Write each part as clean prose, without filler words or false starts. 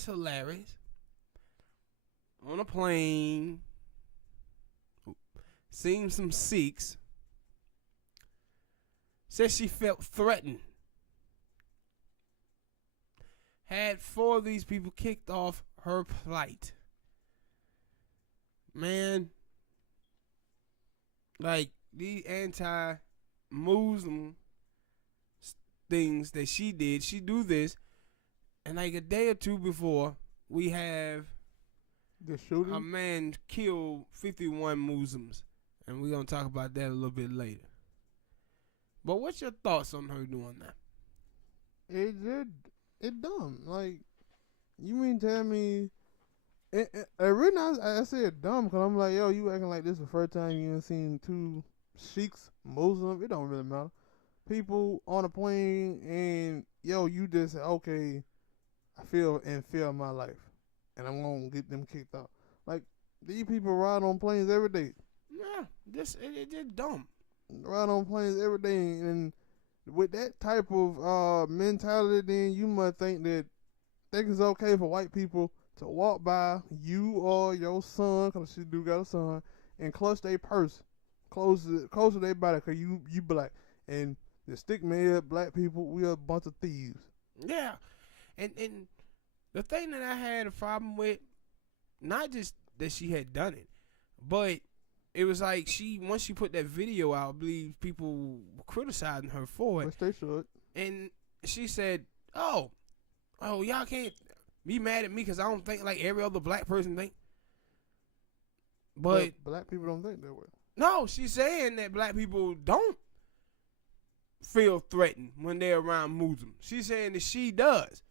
Jess Hilarious on a plane, seen some Sikhs, said she felt threatened. Had 4 of these people kicked off her flight. Man, like these anti-Muslim things that she did, she do this, and like a day or two before, we have the shooting. A man killed 51 Muslims, and we're gonna talk about that a little bit later. But what's your thoughts on her doing that? It dumb. Like, you mean tell me? Really, I said dumb because I'm like, yo, you acting like this the first time you ain't seen 2 Sikhs, Muslim. It don't really matter. People on a plane and yo, you just say, okay, I feel my life, and I'm gonna get them kicked out. Like, these people ride on planes every day. Yeah, it's just dumb. Ride on planes every day, and with that type of mentality, then you must think it's okay for white people to walk by you or your son, because she do got a son, and clutch their purse close to their body because you black. And the stigma, black people, we are a bunch of thieves. Yeah, and the thing that I had a problem with, not just that she had done it, but it was like once she put that video out, I believe people were criticizing her for it. Which they should. And she said, oh, y'all can't be mad at me because I don't think like every other black person think. But black people don't think that way. No, she's saying that black people don't feel threatened when they're around Muslims. She's saying that she does.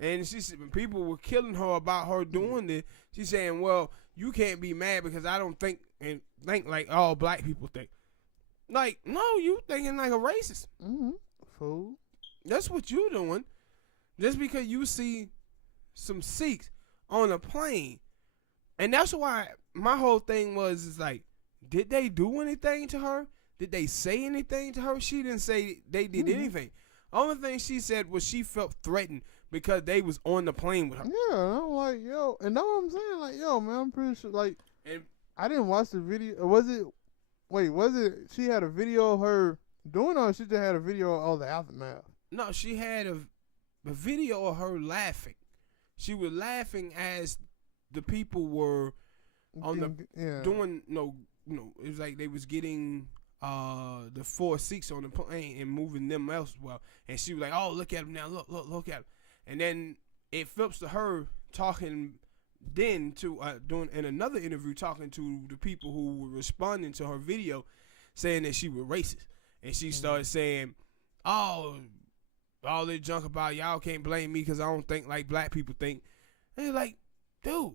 And she said when people were killing her about her doing this, she's saying, well, you can't be mad because I don't think like all black people think. Like, no, you thinking like a racist. Mm-hmm. Fool. That's what you doing. Just because you see some Sikhs on a plane. And that's why my whole thing is like, did they do anything to her? Did they say anything to her? She didn't say they did anything. Only thing she said was she felt threatened because they was on the plane with her. Yeah, I'm like, yo, and know what I'm saying? Like, yo, man, I'm pretty sure, like, and I didn't watch the video. Was it she had a video of her doing it, or she just had a video of all the aftermath? No, she had a video of her laughing. She was laughing as the people were doing, it was like they was getting the 4 Sikhs on the plane and moving them else well. And she was like, oh, look at him now, look at him. And then it flips to her talking then to doing in another interview talking to the people who were responding to her video saying that she was racist. And she started saying, oh, all this junk about y'all can't blame me because I don't think like black people think. And they're like, dude,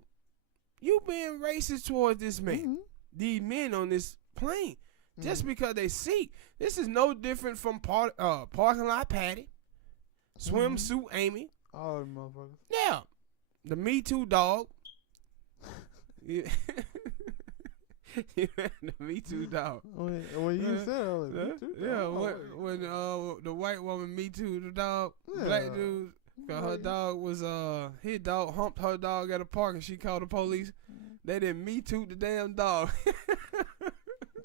you being racist towards this man, these men on this plane, just because they Sikh. This is no different from parking lot Patty, swimsuit Amy. All them motherfuckers. Yeah, the Me Too dog. The Me Too dog. When you said it, I was like, Me Too dog. When the white woman Me Too the dog, black dude, her dog was his dog humped her dog at a park and she called the police. They didn't Me Too the damn dog.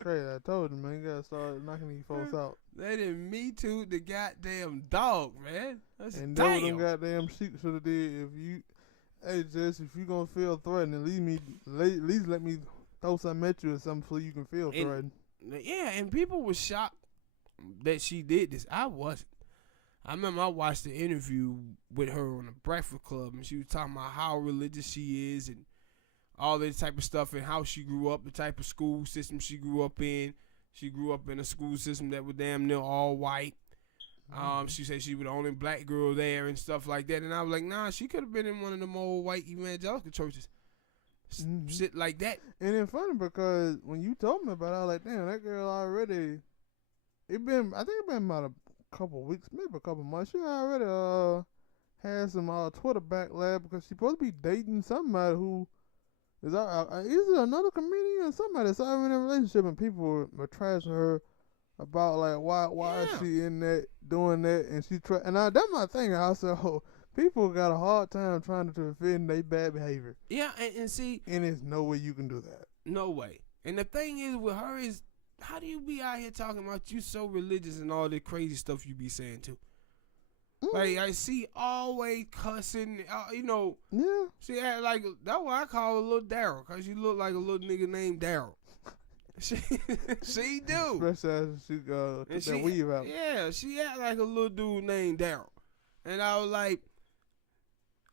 Crazy, I told you, man, you gotta start knocking these folks out. They didn't Me Too the goddamn dog, man. That's and damn. them goddamn sheep should have did. Hey Jess, if you gonna feel threatened, at least let me throw something at you or something so you can feel threatened. Yeah, and people were shocked that she did this. I wasn't. I remember I watched the interview with her on the Breakfast Club, and she was talking about how religious she is and all this type of stuff and how she grew up, the type of school system she grew up in. She grew up in a school system that was damn near all white. She said she was the only black girl there and stuff like that. And I was like, nah, she could have been in one of them old white evangelical churches. Shit like that. And it's funny because when you told me about it, I was like, damn, that girl already, I think it been about a couple weeks, maybe a couple months. She already had some Twitter backlash because she's supposed to be dating somebody who is it another comedian or somebody that's already in a relationship, and people were trashing her about like why is she in that doing that, and that's my thing. I said, people got a hard time trying to defend their bad behavior. Yeah, and see, and there's no way you can do that. No way. And the thing is with her is, how do you be out here talking about you so religious and all the crazy stuff you be saying too? Like, I see always cussing, you know. Yeah. She act like, that's why I call her little Daryl, because she look like a little nigga named Daryl. She do. Especially as she took that weave out. Yeah, she act like a little dude named Daryl. And I was like,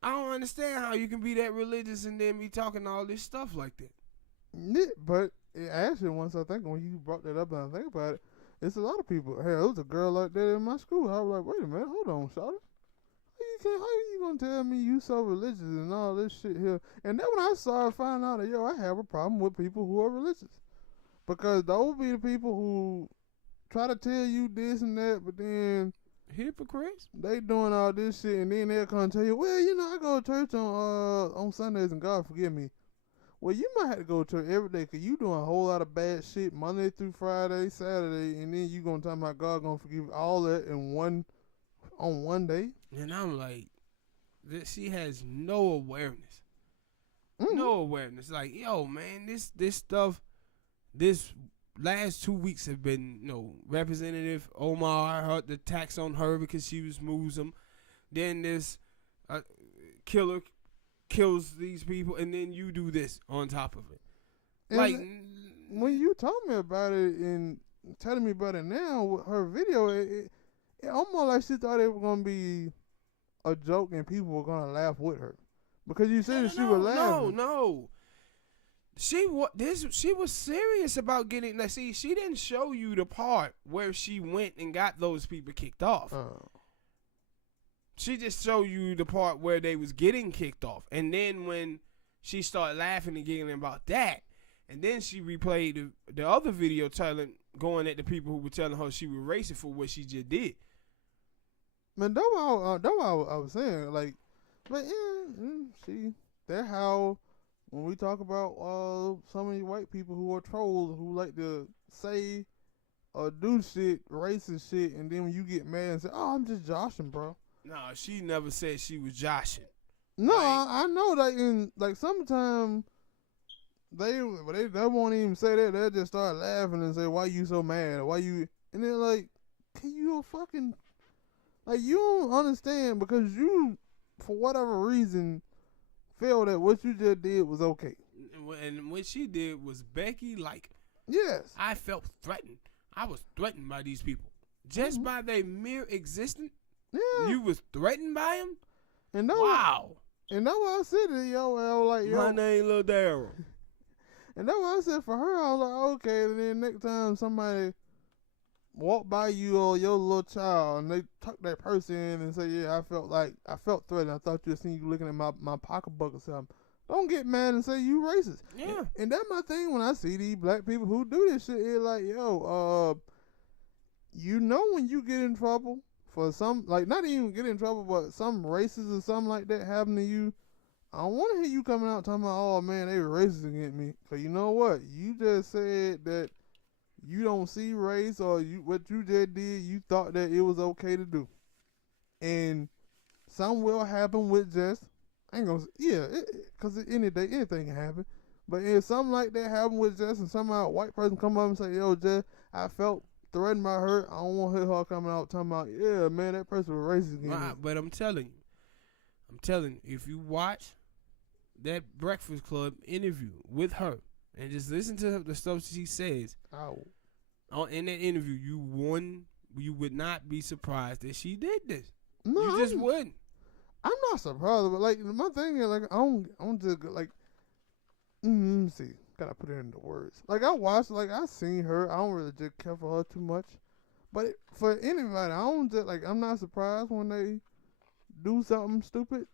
I don't understand how you can be that religious and then be talking all this stuff like that. Yeah, but actually, once I think, when you brought that up and I think about it, it's a lot of people. Hey, there was a girl like that in my school. I was like, wait a minute, hold on, shawty. How you gonna tell me you so religious and all this shit here? And then when I started finding out that, yo, I have a problem with people who are religious. Because those be the people who try to tell you this and that, but then hypocrites. They doing all this shit, and then they'll come and tell you, well, you know, I go to church on Sundays, and God forgive me. Well, you might have to go to church every day, because you doing a whole lot of bad shit Monday through Friday, Saturday, and then you going to talk about God going to forgive all that on one day. And I'm like, she has no awareness. Mm-hmm. No awareness. Like, yo, man, this stuff, this last 2 weeks have been, Representative Omar, the tax on her because she was Muslim. Then this killer kills these people, and then you do this on top of it. And like, when you told me about it and telling me about it now with her video, it almost like she thought it was gonna be a joke and people were gonna laugh with her, because you said she was laughing. No. She was serious about getting. Like, see, she didn't show you the part where she went and got those people kicked off. She just showed you the part where they was getting kicked off, and then when she started laughing and giggling about that, and then she replayed the other video going at the people who were telling her she was racist for what she just did. Man, that's what I was saying. Like, but yeah, see, that's how. When we talk about some of these white people who are trolls, who like to say or do shit, racist shit, and then when you get mad and say, "Oh, I'm just joshing, bro." No, she never said she was joshing. No, I know that. Like sometimes they won't even say that. They'll just start laughing and say, "Why you so mad? Why you?" And they're like, "Can you fucking like you don't understand because you, for whatever reason, feel that what you just did was okay." And what she did was Becky like. Yes. I felt threatened. I was threatened by these people. Just by their mere existence. Yeah. You was threatened by them? And wow. And that's why I said to yo, I was like, yo. My name Lil Daryl. And that's why I said for her, I was like, okay, and then next time somebody walk by you or your little child and they tuck that purse in and say, yeah, I felt threatened. I thought you had seen you looking at my pocketbook or something. Don't get mad and say you racist. Yeah. And that's my thing when I see these black people who do this shit. It's like, yo, you know when you get in trouble for some, like not even get in trouble, but some racist or something like that happen to you, I don't want to hear you coming out talking about, oh man, they were racist against me. Because you know what? You just said that you don't see race, or what you just did, you thought that it was okay to do. And something will happen with Jess. I ain't gonna, because at the end of the day, anything can happen. But if something like that happen with Jess and somehow a white person come up and say, yo, Jess, I felt threatened by her, I don't want to hear her coming out talking about, yeah, man, that person was racist against me. But I'm telling you, if you watch that Breakfast Club interview with her and just listen to the stuff she says, in that interview, you would not be surprised that she did this. No, you just wouldn't. I'm not surprised, but like my thing is like I don't just like. Let me see. Gotta put it into words. Like I watched, like I seen her. I don't really just care for her too much. But for anybody, I don't just like. I'm not surprised when they do something stupid.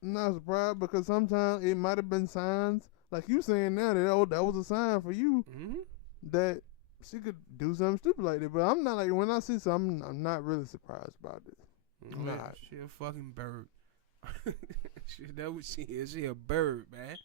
I'm not surprised because sometimes it might have been signs, like you saying now that that was a sign for you that she could do something stupid like that. But I'm not like when I see something, I'm not really surprised about this. She a fucking bird. That's what she is. She a bird, man.